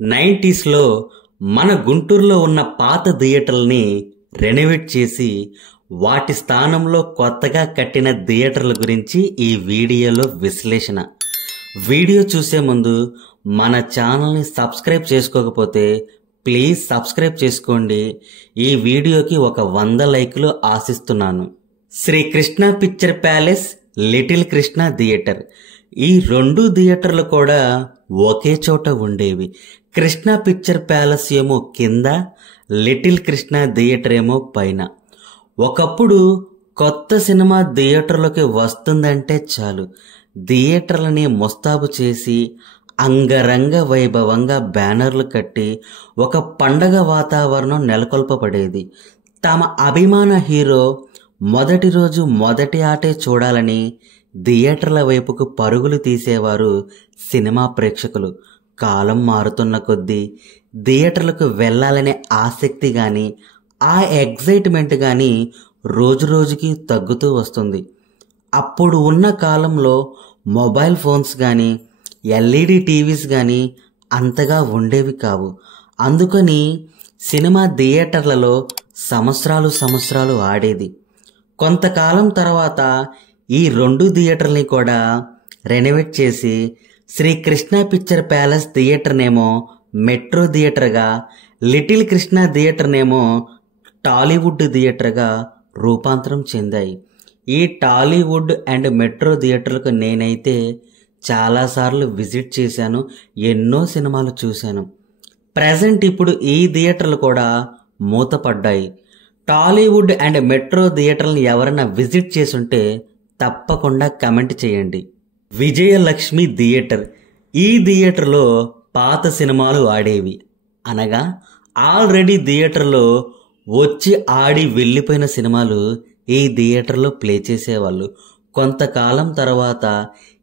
90స్లో మన గుంటూరులో ఉన్న పాత థియేటర్లని రెనోవేట్ చేసి వాటి స్థానంలో కొత్తగా కట్టిన థియేటర్ల గురించి ఈ వీడియోలో విశ్లేషణ. వీడియో చూసే ముందు మన ఛానల్ని సబ్స్క్రైబ్ చేసుకోకపోతే ప్లీజ్ సబ్స్క్రైబ్ చేసుకోండి. ఈ వీడియోకి 100 లైకులు ఆశిస్తున్నాను. Shri Krishna picture palace, little Krishna theatre, ఈ 2 థియేటర్లు కూడా ఒకే చోట ఉండేవి. కృష్ణ పిక్చర్ ప్యాలెస్ ఏమో కింద, లిటిల్ కృష్ణ థియేటర్ ఏమో పైన. ఒకప్పుడు కొత్త సినిమా థియేటర్లోకి వస్తుందంటే చాలు థియేటర్లని ముస్తాబు చేసి అంగరంగ వైభవంగా బ్యానర్లు కట్టి ఒక పండగ వాతావరణం నెలకొల్పబడేది. తమ అభిమాన హీరో మొదటి రోజు మొదటి ఆటే చూడాలని థియేటర్ల వైపుకు పరుగులు తీసేవారు సినిమా ప్రేక్షకులు. కాలం మారుతున్న కొద్దీ థియేటర్లకు వెళ్ళాలనే ఆసక్తి కానీ ఆ ఎగ్జైట్మెంట్ కానీ రోజు రోజుకి తగ్గుతూ వస్తుంది. అప్పుడు ఉన్న కాలంలో మొబైల్ ఫోన్స్ కానీ ఎల్ఈడి టీవీస్ కానీ అంతగా ఉండేవి కావు. అందుకని సినిమా థియేటర్లలో సంవత్సరాలు ఆడేది. కొంతకాలం తర్వాత ఈ 2 థియేటర్ని కూడా రెనోవేట్ చేసి శ్రీ కృష్ణ పిక్చర్ ప్యాలెస్ థియేటర్నేమో మెట్రో థియేటర్గా, లిటిల్ కృష్ణ థియేటర్నేమో టాలీవుడ్ థియేటర్గా రూపాంతరం చెందాయి. ఈ టాలీవుడ్ అండ్ మెట్రో థియేటర్లకు నేనైతే చాలాసార్లు విజిట్ చేశాను, ఎన్నో సినిమాలు చూశాను. ప్రజెంట్ ఇప్పుడు ఈ థియేటర్లు కూడా మూతపడ్డాయి. టాలీవుడ్ అండ్ మెట్రో థియేటర్లను ఎవరైనా విజిట్ చేసుంటే తప్పకుండా కమెంట్ చేయండి. విజయలక్ష్మి థియేటర్, ఈ థియేటర్లో పాత సినిమాలు ఆడేవి. అనగా ఆల్రెడీ థియేటర్లో వచ్చి ఆడి వెళ్ళిపోయిన సినిమాలు ఈ థియేటర్లో ప్లే చేసేవాళ్ళు. కొంతకాలం తర్వాత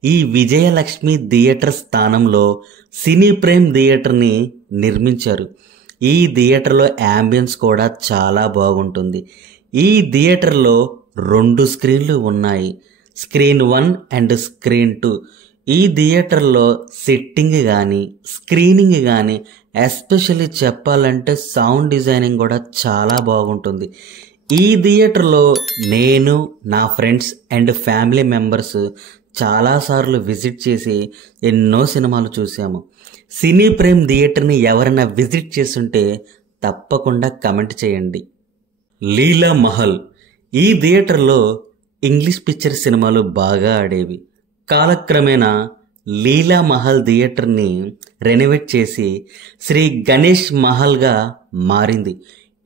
ఈ విజయలక్ష్మి థియేటర్ స్థానంలో సినీ ప్రేమ్ థియేటర్ని నిర్మించారు. ఈ థియేటర్లో యాంబియన్స్ కూడా చాలా బాగుంటుంది. ఈ థియేటర్లో 2 స్క్రీన్లు ఉన్నాయి, స్క్రీన్ 1 అండ్ స్క్రీన్ 2. ఈ థియేటర్లో సిట్టింగ్ కానీ స్క్రీనింగ్ కానీ ఎస్పెషల్లీ చెప్పాలంటే సౌండ్ డిజైనింగ్ కూడా చాలా బాగుంటుంది. ఈ థియేటర్లో నేను, నా ఫ్రెండ్స్ అండ్ ఫ్యామిలీ మెంబర్స్ చాలాసార్లు విజిట్ చేసి ఎన్నో సినిమాలు చూసాము. సినీ ప్రేమ్ థియేటర్ని ఎవరైనా విజిట్ చేస్తుంటే తప్పకుండా కమెంట్ చేయండి. లీలా మహల్, ఈ థియేటర్లో ఇంగ్లీష్ పిక్చర్ సినిమాలు బాగా ఆడేవి. కాలక్రమేణా లీలా మహల్ థియేటర్ని రెనోవేట్ చేసి శ్రీ గణేష్ మహల్గా మారింది.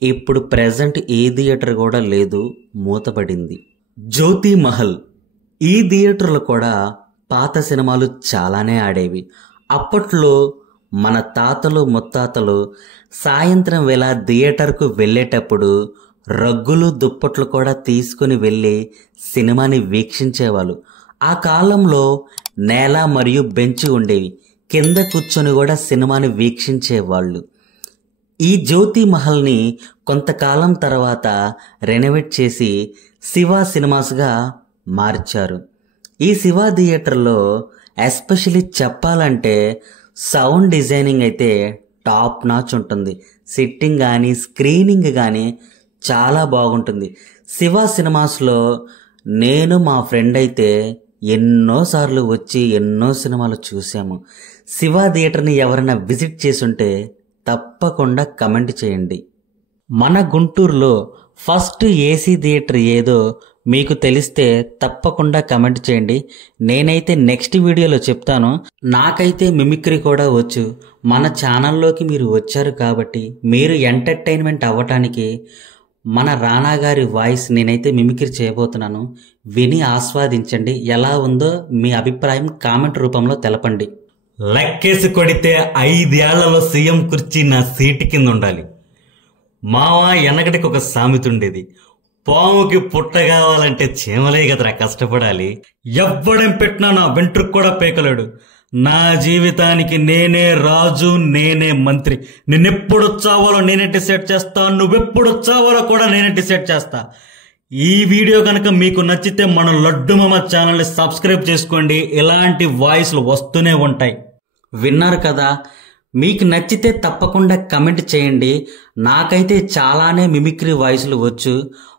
ఇప్పుడు ప్రెజెంట్ ఏ థియేటర్ కూడా లేదు, మూతపడింది. జ్యోతి మహల్, ఈ థియేటర్లో కూడా పాత సినిమాలు చాలానే ఆడేవి. అప్పట్లో మన తాతలు ముత్తాతలు సాయంత్రం వేళ థియేటర్కు వెళ్ళేటప్పుడు రగ్గులు దుప్పట్లు కూడా తీసుకుని వెళ్ళి సినిమాని వీక్షించేవాళ్ళు. ఆ కాలంలో నేల మరియు బెంచ్ ఉండేవి, కింద కూర్చొని కూడా సినిమాని వీక్షించేవాళ్ళు. ఈ జ్యోతి మహల్ని కొంతకాలం తర్వాత రెనోవేట్ చేసి శివ సినిమాస్గా మార్చారు. ఈ శివ థియేటర్లో ఎస్పెషల్లీ చెప్పాలంటే సౌండ్ డిజైనింగ్ అయితే టాప్ నాచ్ ఉంటుంది. సిట్టింగ్ కానీ స్క్రీనింగ్ కానీ చాలా బాగుంటుంది. శివ సినిమాస్లో నేను మా ఫ్రెండ్ అయితే ఎన్నోసార్లు వచ్చి ఎన్నో సినిమాలు చూసాము. శివ థియేటర్ని ఎవరైనా విజిట్ చేసుంటే తప్పకుండా కమెంట్ చేయండి. మన గుంటూరులో ఫస్ట్ ఏసీ థియేటర్ ఏదో మీకు తెలిస్తే తప్పకుండా కమెంట్ చేయండి. నేనైతే నెక్స్ట్ వీడియోలో చెప్తాను. నాకైతే మిమిక్రీ కూడా వచ్చు. మన ఛానల్లోకి మీరు వచ్చారు కాబట్టి మీరు ఎంటర్టైన్మెంట్ అవ్వటానికి మన రానా గారి వాయిస్ నేనైతే మిమిక్రీ చేయబోతున్నాను. విని ఆస్వాదించండి. ఎలా ఉందో మీ అభిప్రాయం కామెంట్ రూపంలో తెలపండి. లెక్కేసి కొడితే 5 ఏళ్లలో సీఎం కుర్చీ నా సీటు కింద ఉండాలి. మావా ఎనకటికి ఒక సామెత ఉండేది, పాముకి పుట్ట కావాలంటే చీమలే కదరా కష్టపడాలి. ఎవ్వడేం పెట్టినా నా వెంట్రుకు కూడా పేకలేడు. నా జీవితానికి నేనే రాజు, నేనే మంత్రి. నేనెప్పుడు వచ్చావాలో నేనే డిసైడ్ చేస్తా, నువ్వెప్పుడు వచ్చావాలో కూడా నేనే డిసైడ్ చేస్తా. ఈ వీడియో కనుక మీకు నచ్చితే మన లడ్డు మామ ఛానల్ని సబ్స్క్రైబ్ చేసుకోండి. ఇలాంటి వాయిస్లు వస్తూనే ఉంటాయి. విన్నారు కదా, మీకు నచ్చితే తప్పకుండా కమెంట్ చేయండి. నాకైతే చాలానే మిమిక్రీ వాయిస్లు వచ్చు.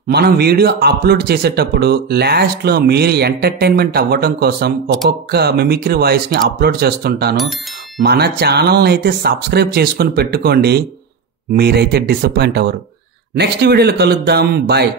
మనం వీడియో అప్లోడ్ చేసేటప్పుడు లాస్ట్లో మీరు ఎంటర్టైన్మెంట్ అవ్వటం కోసం ఒక్కొక్క మిమిక్రీ వాయిస్ని అప్లోడ్ చేస్తుంటాను. మన ఛానల్ని అయితే సబ్స్క్రైబ్ చేసుకుని పెట్టుకోండి, మీరైతే డిసప్పాయింట్ అవ్వరు. నెక్స్ట్ వీడియోలో కలుద్దాం. బాయ్.